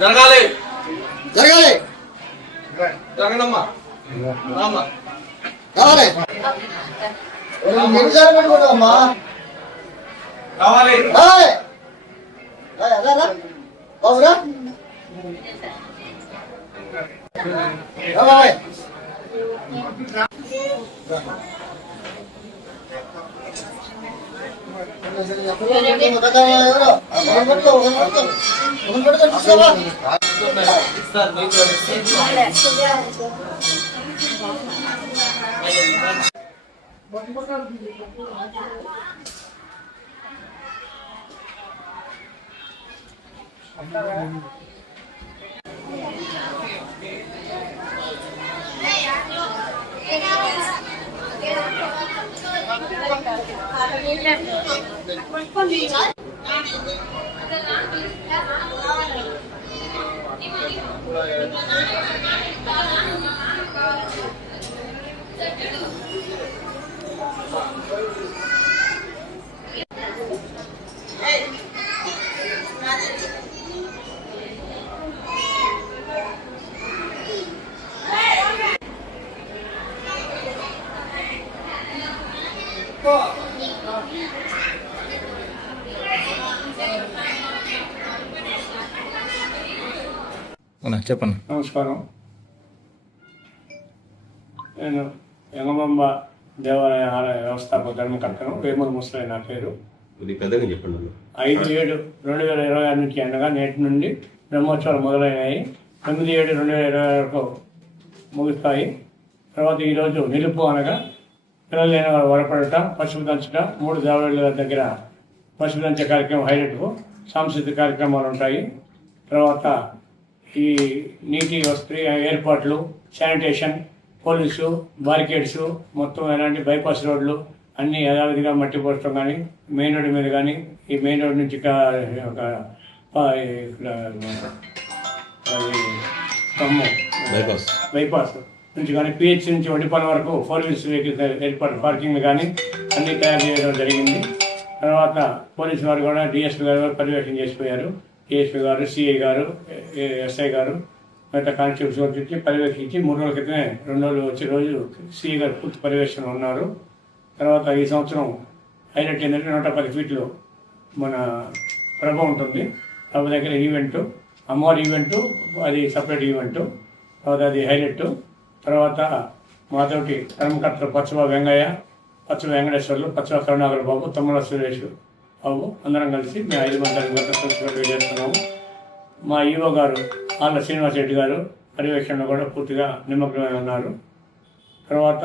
జరగాలి జరగాలి జరగనమ్మా కావాలి పెట్టుకుంటామమ్మా కావాలి బాబురా చెప్పండి. నమస్కారం. నేను యంగమాంబ దేవాలయ ఆలయ వ్యవస్థాపక ధర్మకర్తను వేమూల ముసలయ్య నా పేరు. 5/7/2026 నుంచి అనగా నేటి నుండి బ్రహ్మోత్సవాలు మొదలైనాయి. 9/7/2020 వరకు ముగుస్తాయి. తర్వాత ఈరోజు నిలుపు అనగా పిల్లలు లేని వారు వరపడట, పశువు దంచట, 3 దేవాలయాల దగ్గర పశువు దంచే కార్యక్రమం హైలైట్కు సాంస్కృతిక కార్యక్రమాలు ఉంటాయి. తర్వాత ఈ నీటి వసతి ఏర్పాట్లు, శానిటేషన్, పోలీసు, బారికేడ్స్, మొత్తం ఎలాంటి బైపాస్ రోడ్లు అన్నీ యథావిధిగా మట్టి పోస్తాం. కానీ మెయిన్ రోడ్డు మీద కానీ ఈ మెయిన్ రోడ్ నుంచి బైపాస్ నుంచి కానీ పిహెచ్ నుంచి వడ్డిపల్లి వరకు 4 వీల్స్ వెహికల్స్ ఏర్పాటు పార్కింగ్ కానీ అన్నీ తయారు చేయడం జరిగింది. తర్వాత పోలీసు వారు కూడా డిఎస్పీ గారు పర్యవేక్షణ చేసిపోయారు. డిఎస్పీ గారు, సిఐ గారు, ఎస్ఐ గారు మిగతా కానిస్టేబుల్స్ వచ్చి పర్యవేక్షించి 3 రోజుల క్రితమే 2 రోజులు వచ్చే రోజు సిఐ గారు పూర్తి పర్యవేక్షణ ఉన్నారు. తర్వాత ఈ సంవత్సరం హైలైట్ ఏంటంటే 110 ఫీట్లు మన ప్రభ ఉంటుంది. ప్రభ దగ్గర ఈవెంటు, అమ్మవారి ఈవెంటు, అది సపరేట్ ఈవెంటు. తర్వాత అది హైలైట్. తర్వాత మాతోటి ధర్మకర్తలు పచ్చవ వెంగయ్య, పచ్చవ వెంకటేశ్వర్లు, పచ్చవ కరుణాకర్ బాబు, తమ్ముల సురేష్ బాబు అందరం కలిసి మేము 5 మంది ధర్మకర్తలు చేస్తున్నాము. మా ఈవో గారు ఆళ్ళ శ్రీనివాస్ రెడ్డి గారు పర్యవేక్షణలో కూడా పూర్తిగా నిమగ్నమై ఉన్నారు. తర్వాత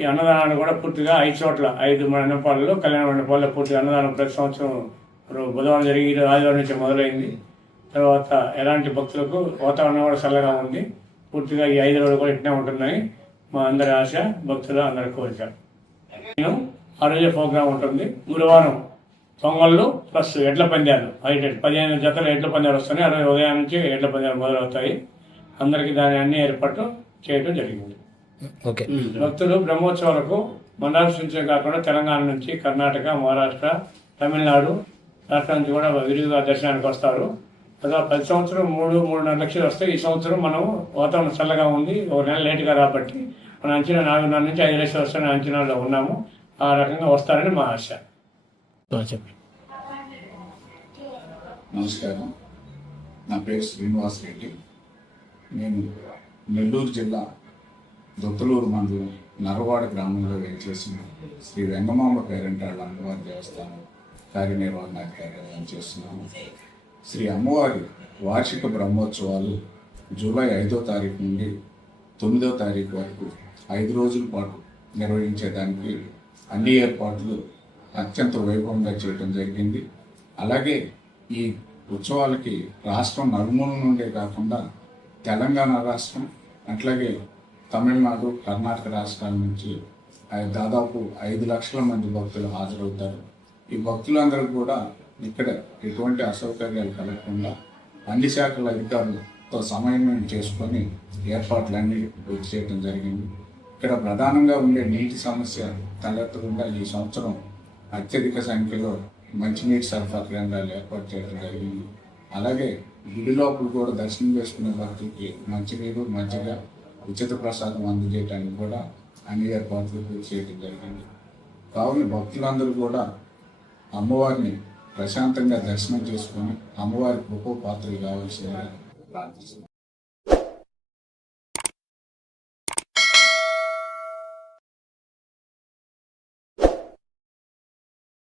ఈ అన్నదానాన్ని కూడా పూర్తిగా 5 చోట్ల 5 మండపాలలో, కళ్యాణ మండపాల్లో పూర్తిగా అన్నదానం ప్రతి సంవత్సరం బుధవారం జరిగి ఆదివారం నుంచి మొదలైంది. తర్వాత ఎలాంటి భక్తులకు వాతావరణం కూడా చల్లగా ఉంది. పూర్తిగా ఈ 5 రోజులు కూడా ఇట్నే ఉంటుందని మా అందరి ఆశ, భక్తులు అందరి కోరిక. ఆ రోజే ప్రోగ్రాం ఉంటుంది. గురువారం పొంగళ్ళు ప్లస్ ఎడ్ల పందాలు, 15 జతల ఎడ్ల పందాలు వస్తున్నాయి. ఆ రోజు ఉదయం నుంచి ఎడ్ల పందాలు మొదలవుతాయి. అందరికీ దాని అన్ని ఏర్పాట్లు చేయడం జరిగింది. భక్తులు బ్రహ్మోత్సవాలకు మద్రాసు నుంచే కాకుండా తెలంగాణ నుంచి, కర్ణాటక, మహారాష్ట్ర, తమిళనాడు రాష్ట్రం నుంచి కూడా విరివిగా దర్శనానికి వస్తారు. అలా ప్రతి సంవత్సరం 3-3.5 లక్షలు వస్తాయి. ఈ సంవత్సరం మనం వాతావరణం చల్లగా ఉంది, 1 నెల లేటుగా రాబట్టి మన అంచనా 4.5 నుంచి 5 లక్షలు వస్తాయని అంచనాలో ఉన్నాము. ఆ రకంగా వస్తారని మా ఆశ. నమస్కారం, నా పేరు శ్రీనివాస్ రెడ్డి. నేను నెల్లూరు జిల్లా దొత్తలూరు మండలం నరవాడ గ్రామంలో వేయించేసిన శ్రీ వెంగమాంబ పేరంటాళ్ళ అమ్మవారి దేవస్థానం కార్యనిర్వహణాధికారిగా చేస్తున్నాము. శ్రీ అమ్మవారి వార్షిక బ్రహ్మోత్సవాలు జూలై 5వ తారీఖు నుండి 9వ తారీఖు వరకు 5 రోజుల పాటు నిర్వహించేదానికి అన్ని ఏర్పాట్లు అత్యంత వైభవంగా చేయడం జరిగింది. అలాగే ఈ ఉత్సవాలకి రాష్ట్రం నలుమూల నుండే కాకుండా తెలంగాణ రాష్ట్రం అట్లాగే తమిళనాడు, కర్ణాటక రాష్ట్రాల నుంచి దాదాపు 5 లక్షల మంది భక్తులు హాజరవుతారు. ఈ భక్తులందరూ కూడా ఇక్కడ ఎటువంటి అసౌకర్యాలు కలగకుండా అన్ని శాఖల అధికారులతో సమన్వయం చేసుకొని ఏర్పాట్లన్నీ చేయడం జరిగింది. ఇక్కడ ప్రధానంగా ఉండే నీటి సమస్య తలెత్తకుండా ఈ సంవత్సరం అత్యధిక సంఖ్యలో మంచినీటి సరఫరా కేంద్రాలు ఏర్పాటు చేయడం జరిగింది. అలాగే గుడి లోపల కూడా దర్శనం చేసుకునే భక్తులకి మంచినీరు, మజ్జిగ, ఉచిత ప్రసాదం అందజేయడానికి కూడా అన్ని ఏర్పాట్లు చేయడం జరిగింది. కావున భక్తులందరూ కూడా అమ్మవారిని ప్రశాంతంగా దర్శనం చేసుకొని అమ్మవారి కృప పాత్రలు కావాల్సిందిగా ప్రార్థిస్తున్నారు.